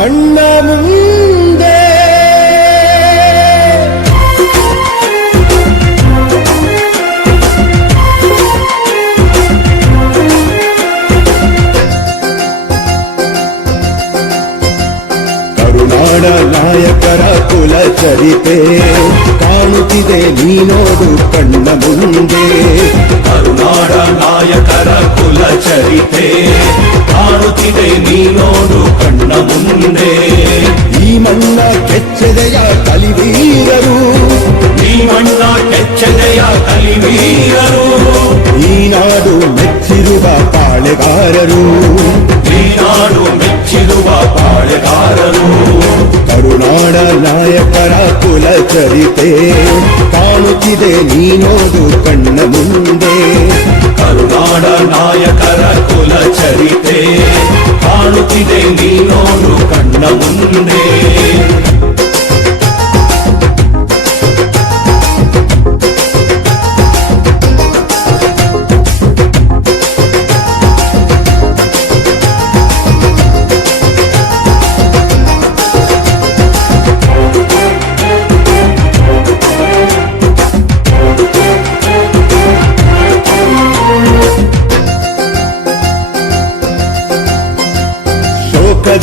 ಕಣ್ಣ ಮುಂದೆ ಕರುನಾಡ ನಾಯಕರ ಕುಲ ಚರಿತೆ ಕಾಣುತ್ತಿದೆ ನೀನೋಡು ಕಣ್ಣ ಮುಂದೆ ಕರುನಾಡ ನಾಯಕರ ಕುಲ ಚರಿತೆ ಕಾಣುತ್ತಿದೆ ನೀನೋಡು ಕಣ್ಣ ಮುಂದೆ. ಈ ಮಣ್ಣ ಕೆಚ್ಚದೆಯ ಕಲಿವೀರರು. ಈ ಮಣ್ಣ ಕೆಚ್ಚದೆಯ ಕಲಿವೀರರು. ಈ ನಾಡು ಮೆಚ್ಚಿರುವ ಪಾಳೆಗಾರರು. ಈ ನಾಡು ಮೆಚ್ಚಿರುವ ಪಾಳೆಗಾರರು. ಕರುನಾಡ ನಾಯಕರ ಕುಲ ಚರಿತೆ ಕಾಣುತ್ತಿದೆ ನೀನೋದು ಕಣ್ಣ ಮುಂದೆ.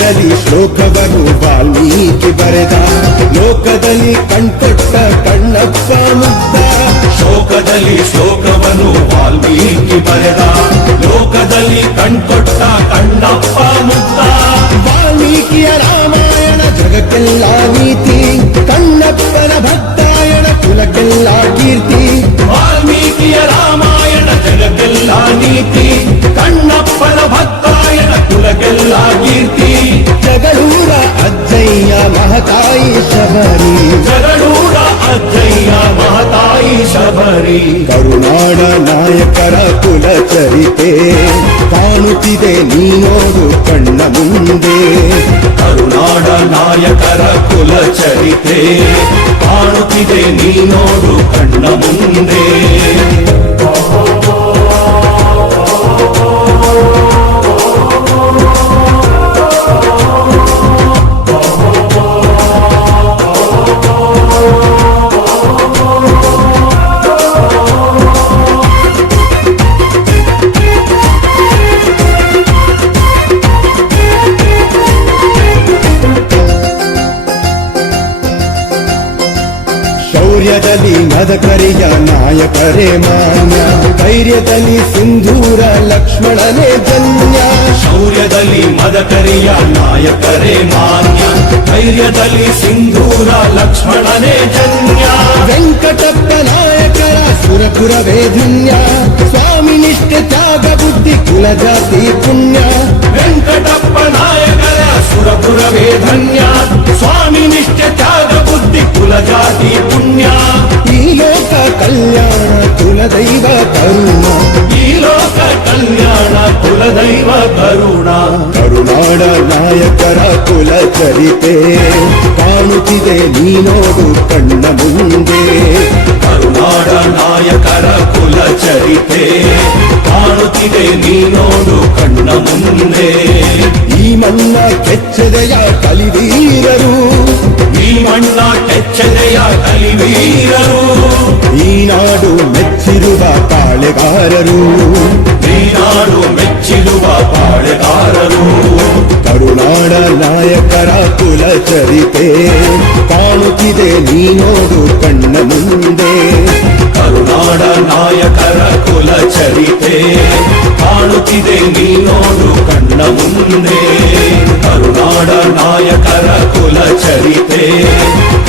ಶೋಕದಲ್ಲಿ ಶ್ಲೋಕವರು ವಾಲ್ಮೀಕಿ ಬರೆದ ಲೋಕದಲ್ಲಿ ಕಣ್ಕೊಟ್ಟ ಕಣ್ಣಪ್ಪ ಮುದ್ದ ಶೋಕದಲ್ಲಿ ಶೋಕವನ್ನು ವಾಲ್ಮೀಕಿ ಬರೆದ ಲೋಕದಲ್ಲಿ ಕಣ್ಕೊಟ್ಟ ಕಣ್ಣಪ್ಪ ಮುದ್ದ ಶಬರಿ ಕರುನಾಡ ನಾಯಕರ ಕುಲ ಚರಿತೆ ಕಾಣುತ್ತಿದೆ ನೀನೋಡು ಕಣ್ಣ ಮುಂದೆ ಕರುನಾಡ ನಾಯಕರ ಕುಲ ಚರಿತೆ ಕಾಣುತ್ತಿದೆ ನೀನೋಡು ಕಣ್ಣ ಮುಂದೆ ಶೌರ್ಯದಲ್ಲಿ ಮದಕರಿಯ ನಾಯಕರೇ ಮಾನ್ಯ ಧೈರ್ಯದಲ್ಲಿ ಸಿಂಧೂರ ಲಕ್ಷ್ಮಣನೇ ಜನ್ಯ ಶೌರ್ಯದಲ್ಲಿ ಮದಕರಿಯ ನಾಯಕರೇ ಮಾನ್ಯ ಧೈರ್ಯದಲ್ಲಿ ಸಿಂಧೂರ ಲಕ್ಷ್ಮಣನೇ ಜನ್ಯ ವೆಂಕಟಪ್ಪ ನಾಯಕರ ಸುರಪುರವೇ ಧನ್ಯ ಸ್ವಾಮಿ ನಿಷ್ಠೆ ತ್ಯಾಗ ಬುದ್ಧಿ ಕುಲ ಜಾತಿ ಪುಣ್ಯ ವೆಂಕಟಪ್ಪ ನಾಯಕರ ಸುರಪುರವೇ ಧನ್ಯ ಸ್ವಾಮಿ ನಿಷ್ಠೆ ತ್ಯಾಗ ಬುದ್ಧಿ ಕುಲ ಜಾತಿ ಪುಣ್ಯ ಈ ಲೋಕ ಕಲ್ಯಾಣ ಕುಲದೈವ ಕರುಣ ಈ ಲೋಕ ಕಲ್ಯಾಣ ಕುಲದೈವ ಕರುಣ ಕರುನಾಡ ನಾಯಕರ ಕುಲ ಚರಿತೆ ಕಾಣುತ್ತಿದೆ ನೀನೋಡು ಕಣ್ಣ ಮುಂದೆ ಕರುನಾಡ ನಾಯಕರ ಕುಲ ಚರಿತೆ ಕಾಣುತ್ತಿದೆ ನೀನೋಡು ಕಣ್ಣ ಮುಂದೆ ಈ ಮಣ್ಣ ಕೆಚ್ಚದೆಯ ಕಲಿವೀರರು ಪಾಳೆಗಾರರು ಈ ನಾಡು ಮೆಚ್ಚಿರುವ ಬಾಳೆಗಾರರು ಕರುನಾಡ ನಾಯಕರ ಕುಲ ಚರಿತೆ ಕಾಣುತ್ತಿದೆ ನೀನೋಡು ಕಣ್ಣ ಮುಂದೆ ಕರುನಾಡ ನಾಯಕರ ಕುಲ ಚರಿತೆ ಕಾಣುತ್ತಿದೆ ನೀನೋಡು ಕಣ್ಣ ಮುಂದೆ ಕರುನಾಡ ನಾಯಕರ ಕುಲ ಚರಿತೆ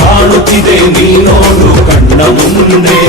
ಕಾಣುತ್ತಿದೆ ನೀನೋಡು ಕಣ್ಣ ಮುಂದೆ